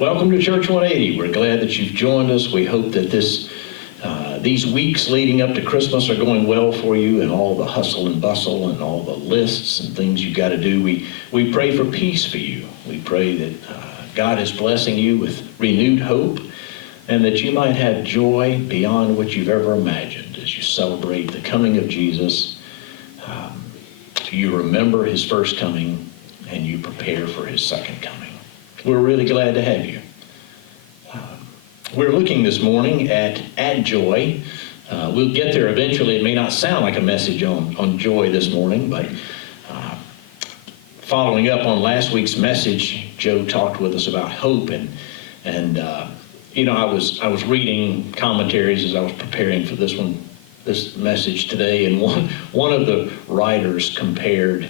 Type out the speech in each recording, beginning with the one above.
Welcome to Church 180. We're glad that you've joined us. We hope that these weeks leading up to Christmas are going well for you, and all the hustle and bustle and all the lists and things you've got to do. We pray for peace for you. We pray that God is blessing you with renewed hope, and that you might have joy beyond what you've ever imagined as you celebrate the coming of Jesus. You remember his first coming, and you prepare for his second coming. We're really glad to have you. We're looking this morning at Add Joy. We'll get there eventually. It may not sound like a message on joy this morning, but following up on last week's message, Joe talked with us about hope, and I was reading commentaries as I was preparing for this message today, and one of the writers compared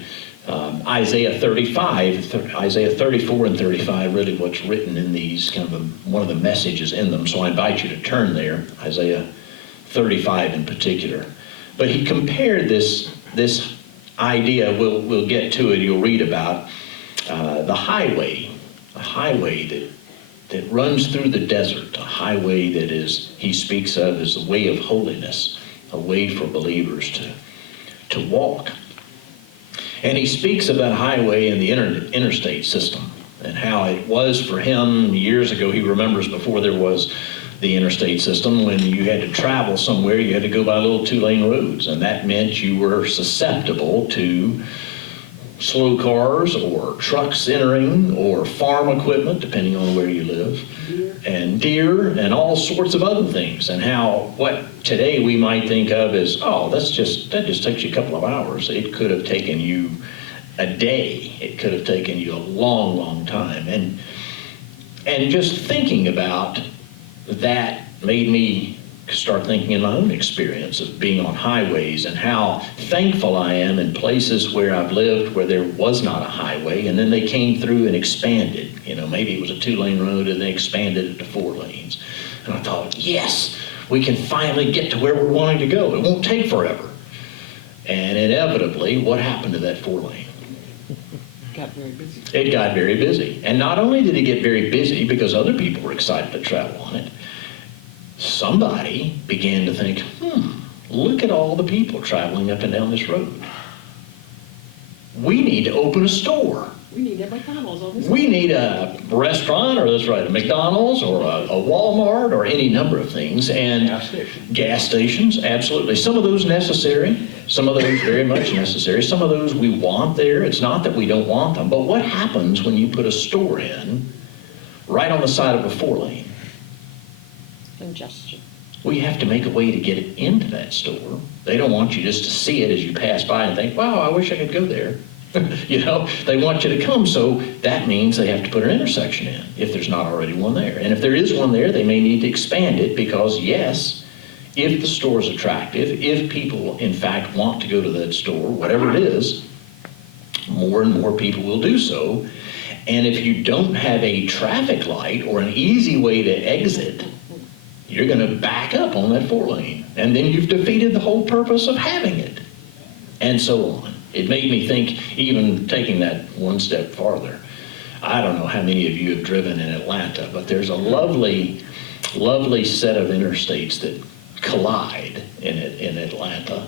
Isaiah 34 and 35, really what's written in these, one of the messages in them. So I invite you to turn there, Isaiah 35 in particular. But he compared this idea, we'll get to it, you'll read about the highway that runs through the desert, a highway that he speaks of as the way of holiness, a way for believers to walk. And he speaks of that highway in the interstate system and how it was for him years ago. He remembers before there was the interstate system, when you had to travel somewhere, you had to go by little two-lane roads, and that meant you were susceptible to slow cars or trucks entering, or farm equipment, depending on where you live, and deer and all sorts of other things. And how what today we might think of as, that just takes you a couple of hours. It could have taken you a day. It could have taken you a long, long time. And just thinking about that made me start thinking in my own experience of being on highways, and how thankful I am in places where I've lived where there was not a highway, and then they came through and expanded. Maybe it was a two-lane road and they expanded it to 4 lanes. And I thought, yes, we can finally get to where we're wanting to go. It won't take forever. And inevitably, what happened to that 4-lane? Got very busy. It got very busy. And not only did it get very busy because other people were excited to travel on it, somebody began to think, look at all the people traveling up and down this road. We need to open a store. We need a McDonald's on this. We need a restaurant, or that's right, a McDonald's or a Walmart or any number of things. And gas stations, absolutely. Some of those necessary, some of those very much necessary. Some of those we want there. It's not that we don't want them. But what happens when you put a store in right on the side of a 4-lane? Congestion. Well, you have to make a way to get it into that store. They don't want you just to see it as you pass by and think, wow, I wish I could go there. They want you to come, so that means they have to put an intersection in if there's not already one there. And if there is one there, they may need to expand it, because yes, if the store is attractive, if people in fact want to go to that store, whatever it is, more and more people will do so. And if you don't have a traffic light or an easy way to exit, you're going to back up on that 4-lane, and then you've defeated the whole purpose of having it, and so on. It made me think, even taking that one step farther, I don't know how many of you have driven in Atlanta, but there's a lovely, lovely set of interstates that collide in Atlanta,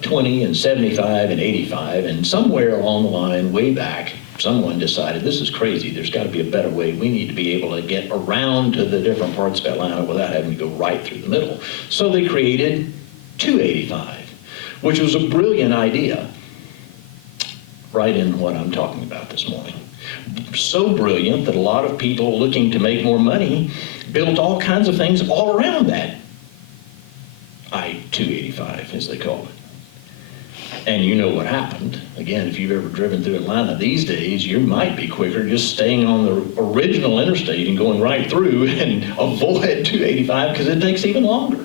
20 and 75 and 85, and somewhere along the line, way back, someone decided, this is crazy, there's got to be a better way. We need to be able to get around to the different parts of Atlanta without having to go right through the middle. So they created 285, which was a brilliant idea, right in what I'm talking about this morning. So brilliant that a lot of people looking to make more money built all kinds of things all around that I-285, as they call it. And you know what happened. Again, if you've ever driven through Atlanta these days, you might be quicker just staying on the original interstate and going right through and avoid 285, because it takes even longer.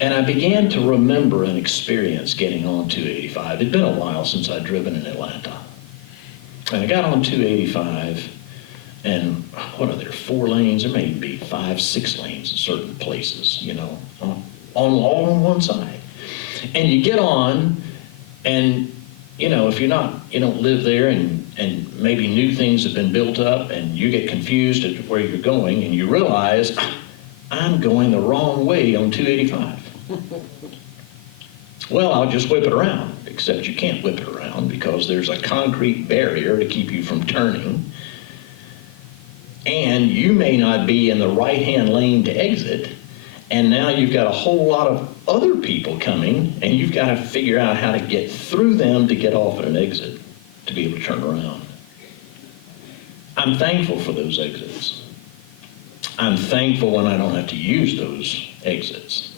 And I began to remember an experience getting on 285. It'd been a while since I'd driven in Atlanta. And I got on 285, and what are there, 4 lanes? There may be 5, 6 lanes in certain places, all on one side. And you get on, and if you don't live there and maybe new things have been built up and you get confused at where you're going and you realize, I'm going the wrong way on 285. Well, I'll just whip it around, except you can't whip it around because there's a concrete barrier to keep you from turning. And you may not be in the right-hand lane to exit, and now you've got a whole lot of other people coming, and you've got to figure out how to get through them to get off at an exit to be able to turn around. I'm thankful for those exits. I'm thankful when I don't have to use those exits.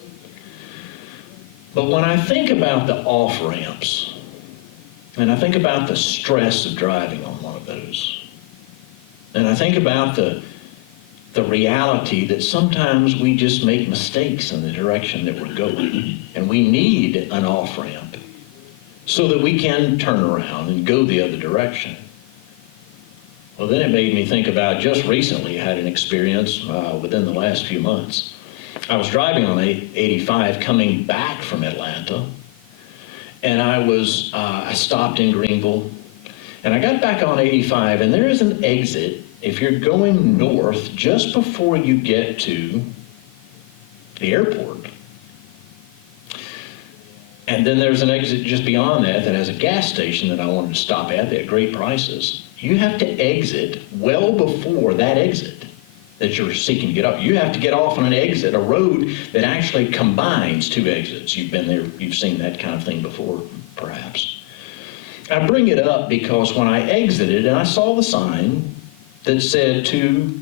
But when I think about the off-ramps, and I think about the stress of driving on one of those, and I think about the reality that sometimes we just make mistakes in the direction that we're going, and we need an off-ramp so that we can turn around and go the other direction. Well, then it made me think about just recently I had an experience within the last few months. I was driving on 85 coming back from Atlanta, and I stopped in Greenville, and I got back on 85, and there is an exit if you're going north just before you get to the airport. And then there's an exit just beyond that that has a gas station that I wanted to stop at. They had great prices. You have to exit well before that exit that you're seeking to get off. You have to get off on an exit, a road that actually combines two exits. You've been there, you've seen that kind of thing before, perhaps. I bring it up because when I exited and I saw the sign that said to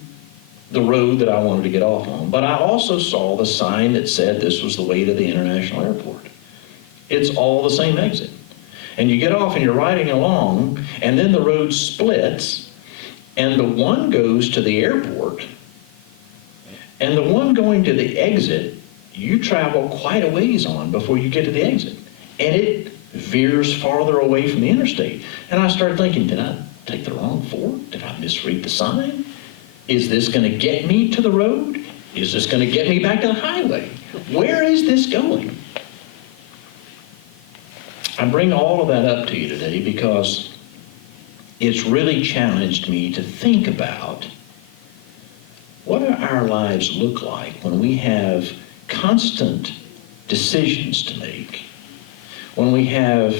the road that I wanted to get off on, but I also saw the sign that said this was the way to the international airport. It's all the same exit. And you get off and you're riding along, and then the road splits, and the one goes to the airport, and the one going to the exit, you travel quite a ways on before you get to the exit. And it veers farther away from the interstate. And I started thinking, did I take the wrong fork? Did I misread the sign? Is this going to get me to the road? Is this going to get me back to the highway? Where is this going? I bring all of that up to you today because it's really challenged me to think about what do our lives look like when we have constant decisions to make, when we have,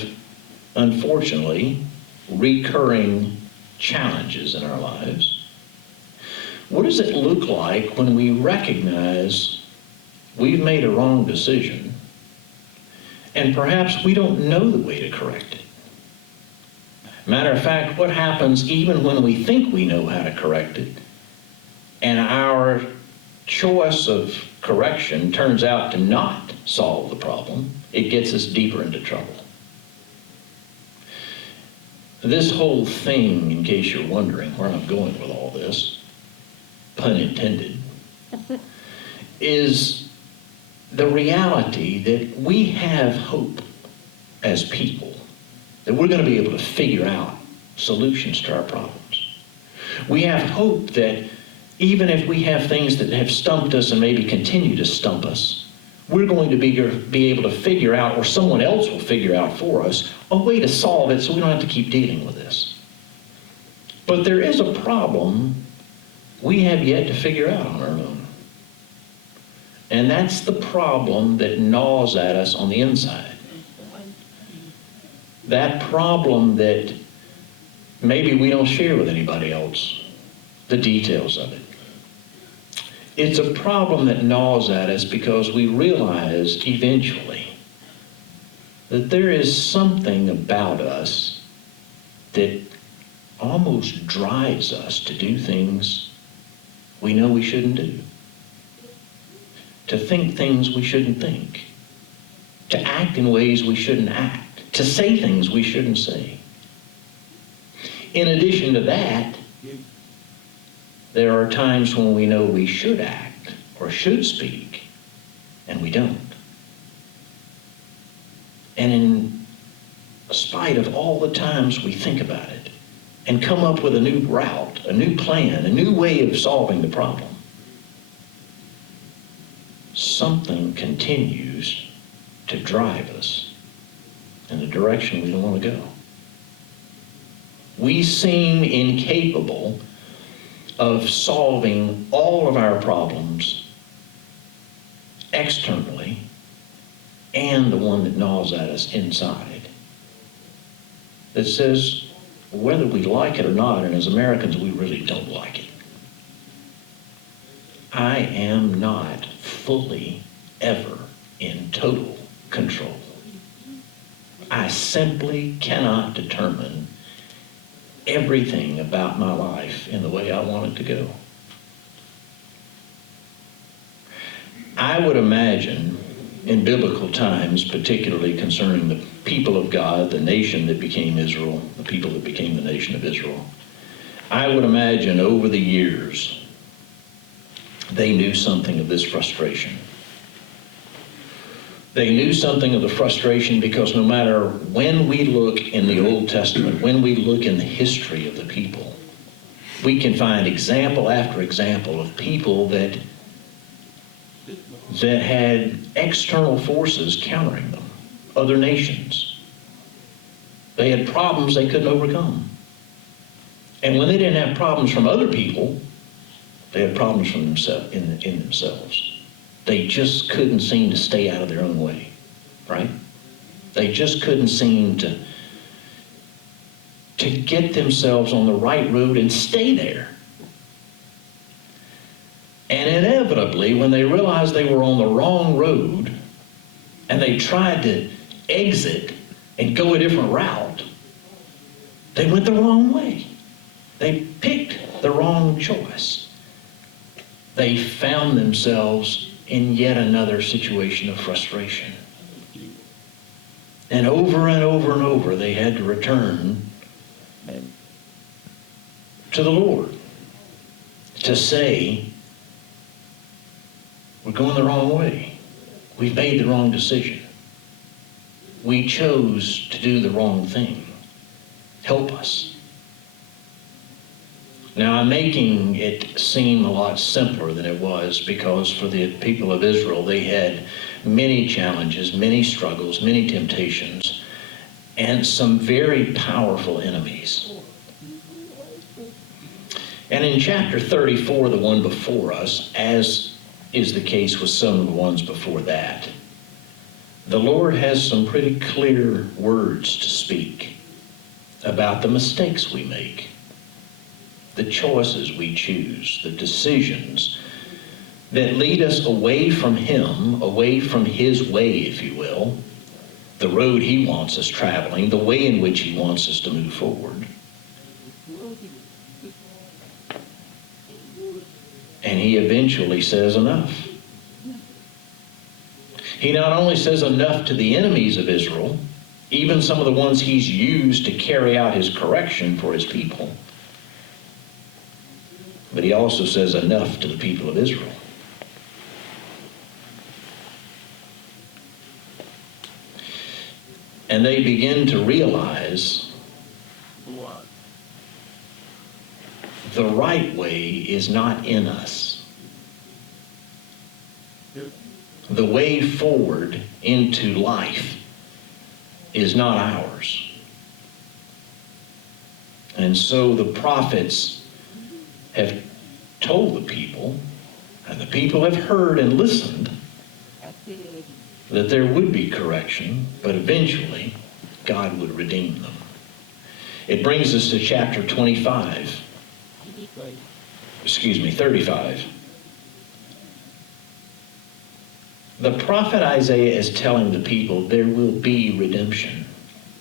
unfortunately, recurring challenges in our lives. What does it look like when we recognize we've made a wrong decision and perhaps we don't know the way to correct it? Matter of fact, what happens even when we think we know how to correct it and our choice of correction turns out to not solve the problem? It gets us deeper into trouble. This whole thing, in case you're wondering where I'm going with all this, pun intended, is the reality that we have hope as people, that we're going to be able to figure out solutions to our problems. We have hope that even if we have things that have stumped us and maybe continue to stump us, we're going to be able to figure out, or someone else will figure out for us, a way to solve it so we don't have to keep dealing with this. But there is a problem we have yet to figure out on our own. And that's the problem that gnaws at us on the inside. That problem that maybe we don't share with anybody else, the details of it. It's a problem that gnaws at us because we realize eventually that there is something about us that almost drives us to do things we know we shouldn't do, to think things we shouldn't think, to act in ways we shouldn't act, to say things we shouldn't say. In addition to that, there are times when we know we should act or should speak, and we don't. And in spite of all the times we think about it and come up with a new route, a new plan, a new way of solving the problem, something continues to drive us in the direction we don't want to go. We seem incapable of solving all of our problems externally and the one that gnaws at us inside. That says, whether we like it or not, and as Americans we really don't like it, I am not fully ever in total control. I simply cannot determine everything about my life in the way I want it to go. I would imagine in biblical times, particularly concerning the people of God, the nation that became Israel, the people that became the nation of Israel, I would imagine over the years they knew something of this frustration. They knew something of the frustration because no matter when we look in the Old Testament, when we look in the history of the people, we can find example after example of people that had external forces countering them, other nations. They had problems they couldn't overcome. And when they didn't have problems from other people, they had problems from themselves, in themselves. They just couldn't seem to stay out of their own way, right? They just couldn't seem to get themselves on the right road and stay there. And inevitably, when they realized they were on the wrong road and they tried to exit and go a different route, they went the wrong way. They picked the wrong choice. They found themselves in yet another situation of frustration. And over and over and over, they had to return to the Lord to say, we're going the wrong way. We've made the wrong decision. We chose to do the wrong thing. Help us. Now, I'm making it seem a lot simpler than it was because for the people of Israel, they had many challenges, many struggles, many temptations, and some very powerful enemies. And in chapter 34, the one before us, as is the case with some of the ones before that, the Lord has some pretty clear words to speak about the mistakes we make, the choices we choose, the decisions that lead us away from Him, away from His way, if you will, the road He wants us traveling, the way in which He wants us to move forward. And He eventually says enough. He not only says enough to the enemies of Israel, even some of the ones He's used to carry out His correction for His people, but He also says enough to the people of Israel. And they begin to realize the right way is not in us. The way forward into life is not ours. And so the prophets have told the people, and the people have heard and listened, that there would be correction, but eventually God would redeem them. It brings us to chapter 35. 35. The prophet Isaiah is telling the people there will be redemption.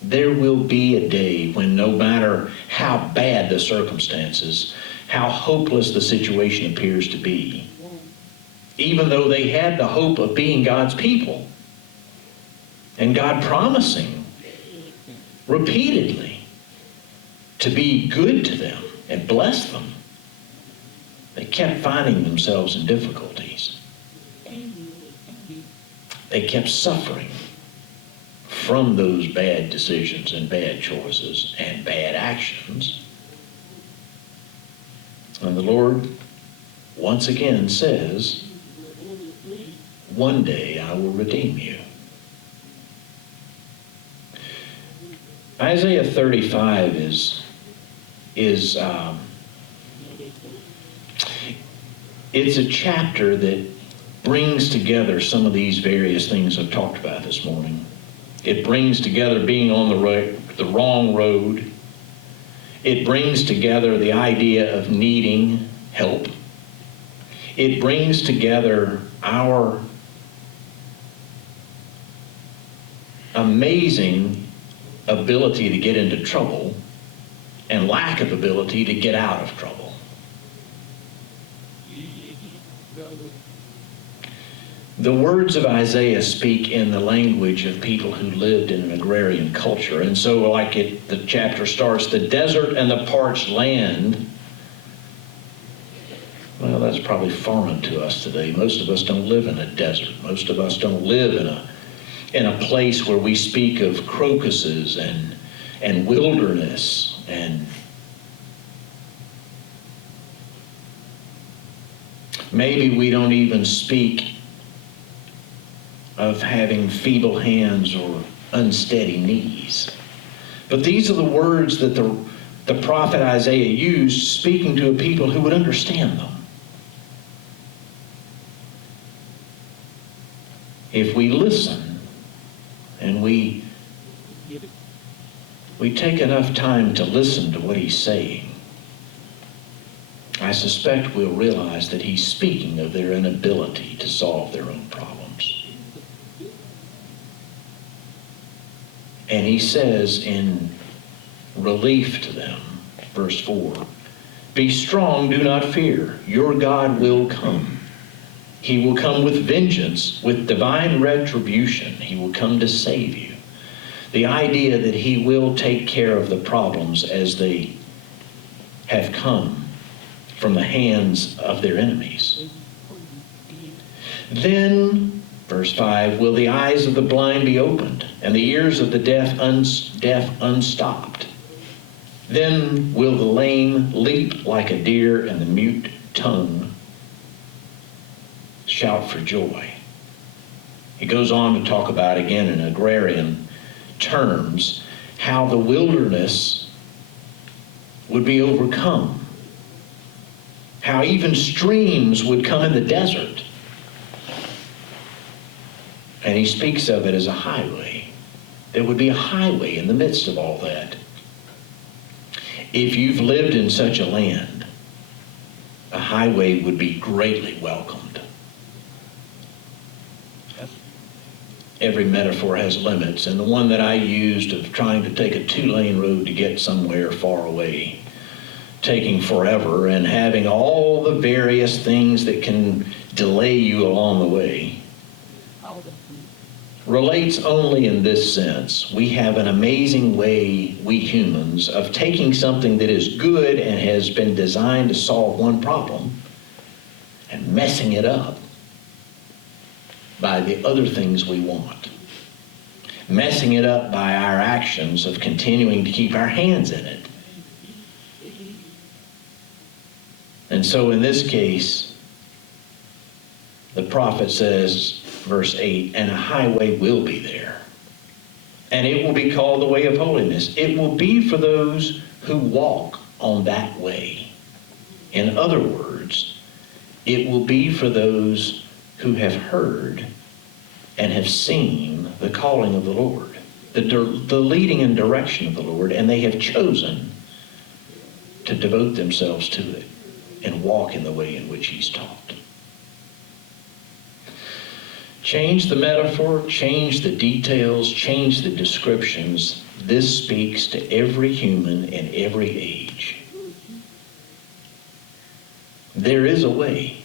There will be a day when no matter how bad the circumstances, how hopeless the situation appears to be, even though they had the hope of being God's people, and God promising repeatedly to be good to them and bless them, they kept finding themselves in difficulties. They kept suffering from those bad decisions and bad choices and bad actions. And the Lord once again says, one day I will redeem you. Isaiah 35 is is it's a chapter that brings together some of these various things I've talked about this morning. It brings together being on the wrong road. It brings together the idea of needing help. It brings together our amazing ability to get into trouble and lack of ability to get out of trouble. The words of Isaiah speak in the language of people who lived in an agrarian culture. And so the chapter starts, the desert and the parched land. Well, that's probably foreign to us today. Most of us don't live in a desert. Most of us don't live in a place where we speak of crocuses and wilderness and maybe we don't even speak of having feeble hands or unsteady knees. But these are the words that the prophet Isaiah used, speaking to a people who would understand them. If we listen and we take enough time to listen to what he's saying, I suspect we'll realize that he's speaking of their inability to solve their own problems. And he says in relief to them, verse 4, "Be strong, do not fear. Your God will come. He will come with vengeance, with divine retribution. He will come to save you." The idea that he will take care of the problems as they have come from the hands of their enemies. Then, verse 5, will the eyes of the blind be opened, and the ears of the deaf unstopped. Then will the lame leap like a deer, and the mute tongue shout for joy. He goes on to talk about, again in agrarian terms, how the wilderness would be overcome. How even streams would come in the desert. And he speaks of it as a highway. There would be a highway in the midst of all that. If you've lived in such a land, a highway would be greatly welcomed. Every metaphor has limits, and the one that I used of trying to take a 2-lane road to get somewhere far away, taking forever and having all the various things that can delay you along the way, relates only in this sense. We have an amazing way, we humans, of taking something that is good and has been designed to solve one problem and messing it up by the other things we want. Messing it up by our actions of continuing to keep our hands in it. And so in this case, the prophet says, verse 8, and a highway will be there. And it will be called the way of holiness. It will be for those who walk on that way. In other words, it will be for those who have heard and have seen the calling of the Lord, the leading and direction of the Lord, and they have chosen to devote themselves to it and walk in the way in which he's taught. Change the metaphor, change the details, change the descriptions. This speaks to every human in every age. There is a way.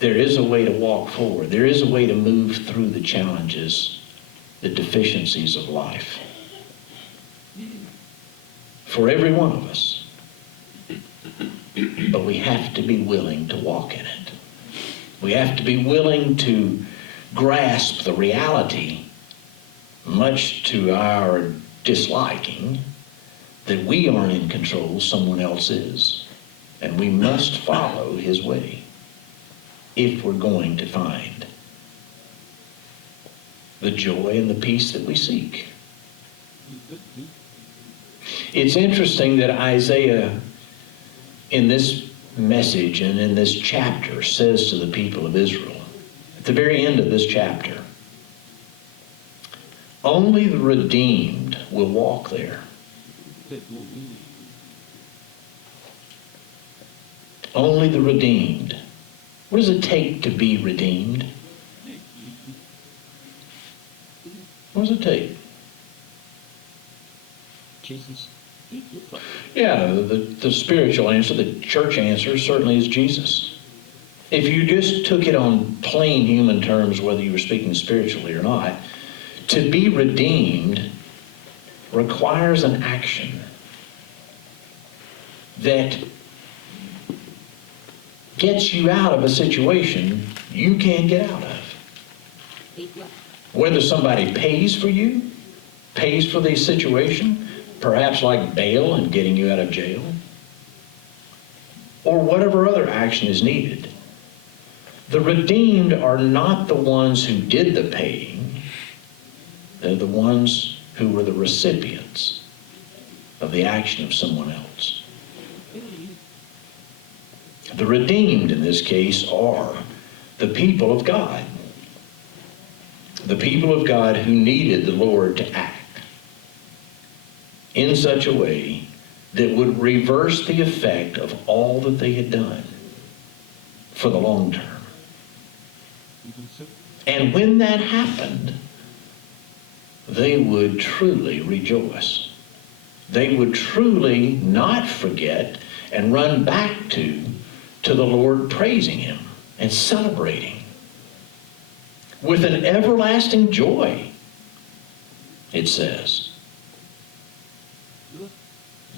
There is a way to walk forward. There is a way to move through the challenges, the deficiencies of life. For every one of us. But we have to be willing to walk in it. We have to be willing to grasp the reality, much to our disliking, that we aren't in control, someone else is. And we must follow his way if we're going to find the joy and the peace that we seek. It's interesting that Isaiah, in this message and in this chapter, says to the people of Israel, at the very end of this chapter, only the redeemed will walk there. Only the redeemed. What does it take to be redeemed? What does it take? Jesus. Yeah, the spiritual answer, the church answer certainly is Jesus. If you just took it on plain human terms, whether you were speaking spiritually or not, to be redeemed requires an action that gets you out of a situation you can't get out of. Whether somebody pays for you, pays for the situation, perhaps like bail and getting you out of jail, or whatever other action is needed. The redeemed are not the ones who did the paying. They're the ones who were the recipients of the action of someone else. The redeemed in this case are the people of God. The people of God who needed the Lord to act in such a way that would reverse the effect of all that they had done for the long term. And when that happened, they would truly rejoice. They would truly not forget and run back to the Lord, praising Him and celebrating with an everlasting joy, it says.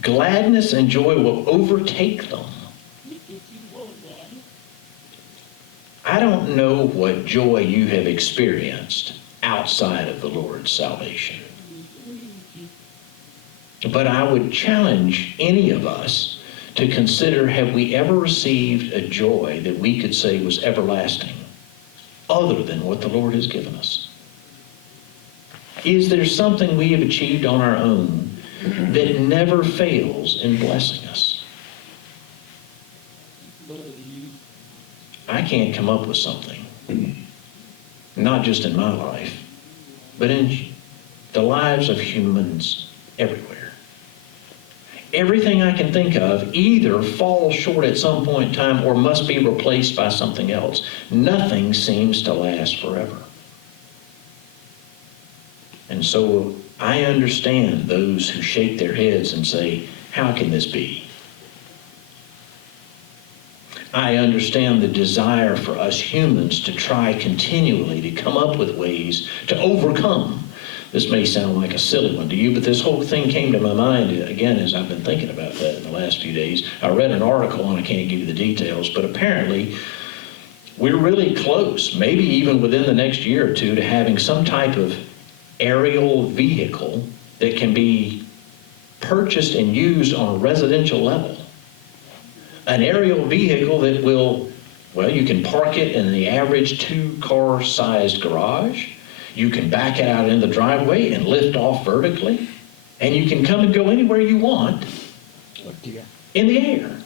Gladness and joy will overtake them. I don't know what joy you have experienced outside of the Lord's salvation. But I would challenge any of us to consider, have we ever received a joy that we could say was everlasting, other than what the Lord has given us? Is there something we have achieved on our own that never fails in blessing us? I can't come up with something, not just in my life, but in the lives of humans everywhere. Everything I can think of either falls short at some point in time or must be replaced by something else. Nothing seems to last forever. And so I understand those who shake their heads and say, how can this be? I understand the desire for us humans to try continually to come up with ways to overcome. This may sound like a silly one to you, but this whole thing came to my mind again as I've been thinking about that in the last few days. I read an article, and I can't give you the details, but apparently we're really close, maybe even within the next year or two, to having some type of aerial vehicle that can be purchased and used on a residential level. An aerial vehicle that will, well, you can park it in the average 2-car sized garage. You can back it out in the driveway and lift off vertically. And you can come and go anywhere you want in the air.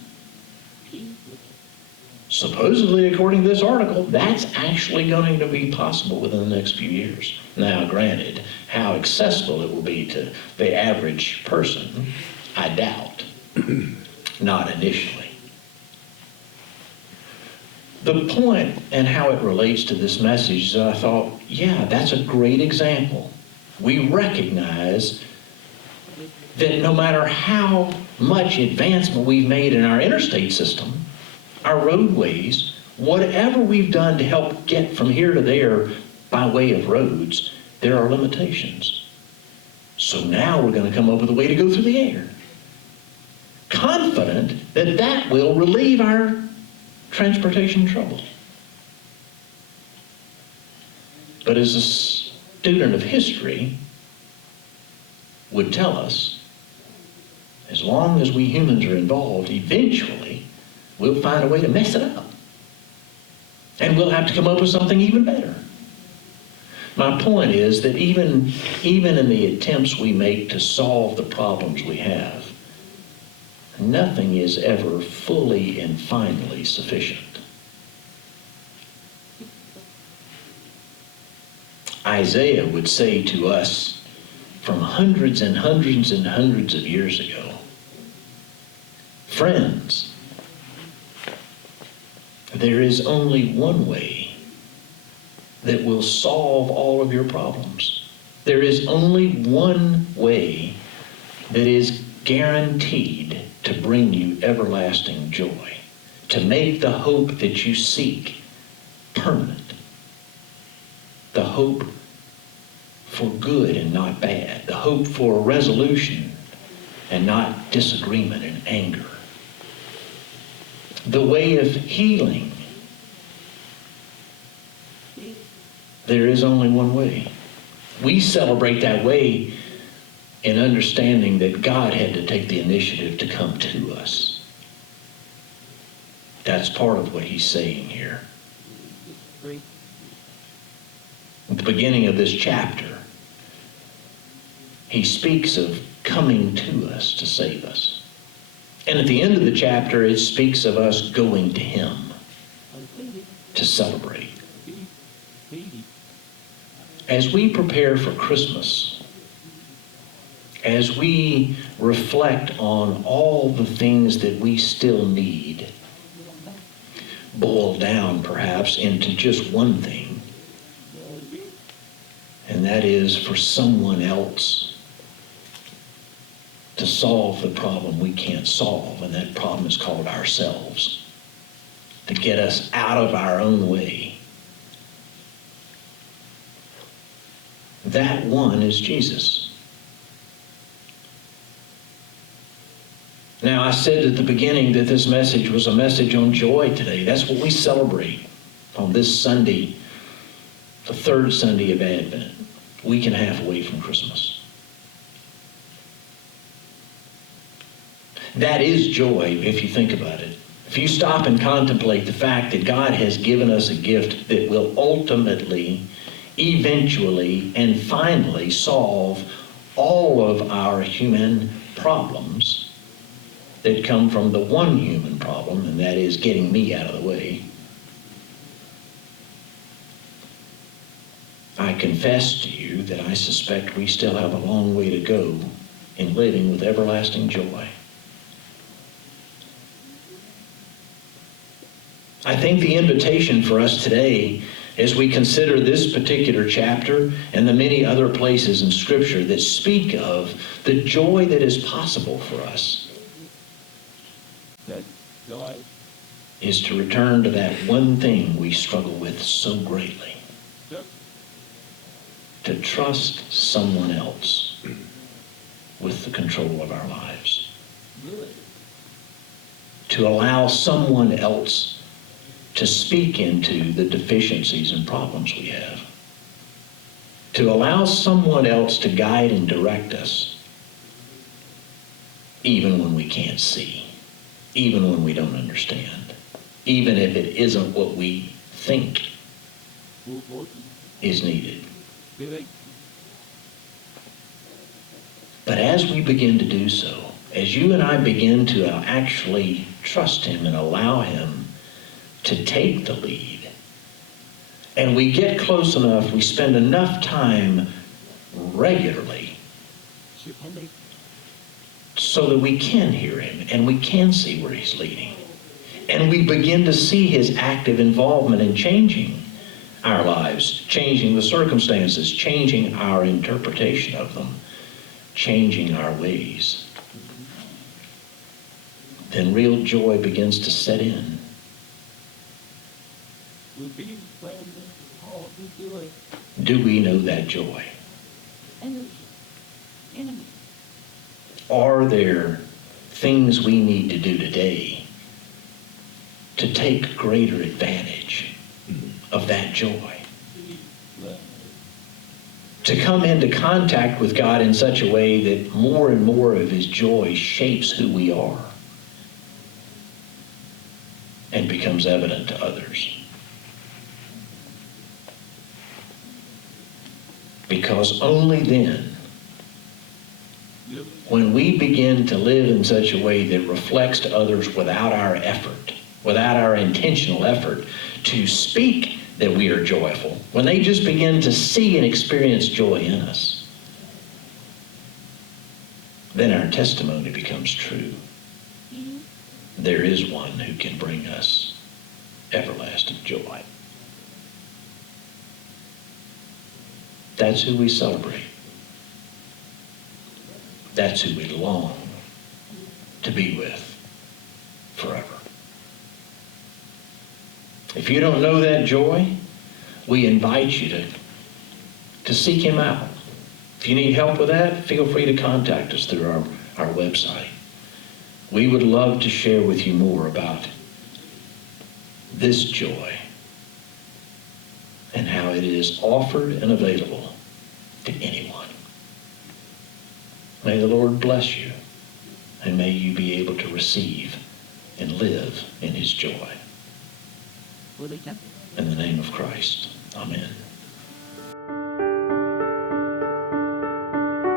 Supposedly, according to this article, that's actually going to be possible within the next few years. Now, granted, how accessible it will be to the average person, I doubt. Not initially. The point and how it relates to this message is that I thought, yeah, that's a great example. We recognize that no matter how much advancement we've made in our interstate system, our roadways, whatever we've done to help get from here to there by way of roads, there are limitations. So now we're going to come up with a way to go through the air, confident that that will relieve our transportation trouble. But as a student of history would tell us, as long as we humans are involved, eventually we'll find a way to mess it up. And we'll have to come up with something even better. My point is that even in the attempts we make to solve the problems we have, nothing is ever fully and finally sufficient. Isaiah would say to us from hundreds and hundreds and hundreds of years ago, friends, there is only one way that will solve all of your problems. There is only one way that is guaranteed to bring you everlasting joy, to make the hope that you seek permanent. The hope for good and not bad. The hope for resolution and not disagreement and anger. The way of healing. There is only one way. We celebrate that way in understanding that God had to take the initiative to come to us. That's part of what he's saying here. At the beginning of this chapter, he speaks of coming to us to save us. And at the end of the chapter, it speaks of us going to him to celebrate. As we prepare for Christmas, as we reflect on all the things that we still need, boiled down perhaps into just one thing, and that is for someone else to solve the problem we can't solve, and that problem is called ourselves, to get us out of our own way. That one is Jesus. Now, I said at the beginning that this message was a message on joy today. That's what we celebrate on this Sunday, the third Sunday of Advent, week and a half away from Christmas. That is joy, if you think about it. If you stop and contemplate the fact that God has given us a gift that will ultimately, eventually, and finally solve all of our human problems that come from the one human problem, and that is getting me out of the way. I confess to you that I suspect we still have a long way to go in living with everlasting joy. I think the invitation for us today, as we consider this particular chapter and the many other places in Scripture that speak of the joy that is possible for us, is to return to that one thing we struggle with so greatly. To trust someone else with the control of our lives. To allow someone else to speak into the deficiencies and problems we have. To allow someone else to guide and direct us, even when we can't see, even when we don't understand, even if it isn't what we think is needed. But as we begin to do so, as you and I begin to actually trust him and allow him to take the lead, and we get close enough, we spend enough time regularly so that we can hear him and we can see where he's leading. And we begin to see his active involvement in changing our lives, changing the circumstances, changing our interpretation of them, changing our ways. Then real joy begins to set in. Do we know that joy? Are there things we need to do today to take greater advantage of that joy? To come into contact with God in such a way that more and more of his joy shapes who we are and becomes evident to others. Because only then when we begin to live in such a way that reflects to others without our effort, without our intentional effort to speak that we are joyful, when they just begin to see and experience joy in us, then our testimony becomes true. There is one who can bring us everlasting joy. That's who we celebrate. That's who we long to be with forever. If you don't know that joy, we invite you to seek him out. If you need help with that, feel free to contact us through our website. We would love to share with you more about this joy and how it is offered and available to anyone. May the Lord bless you, and may you be able to receive and live in his joy. In the name of Christ, amen.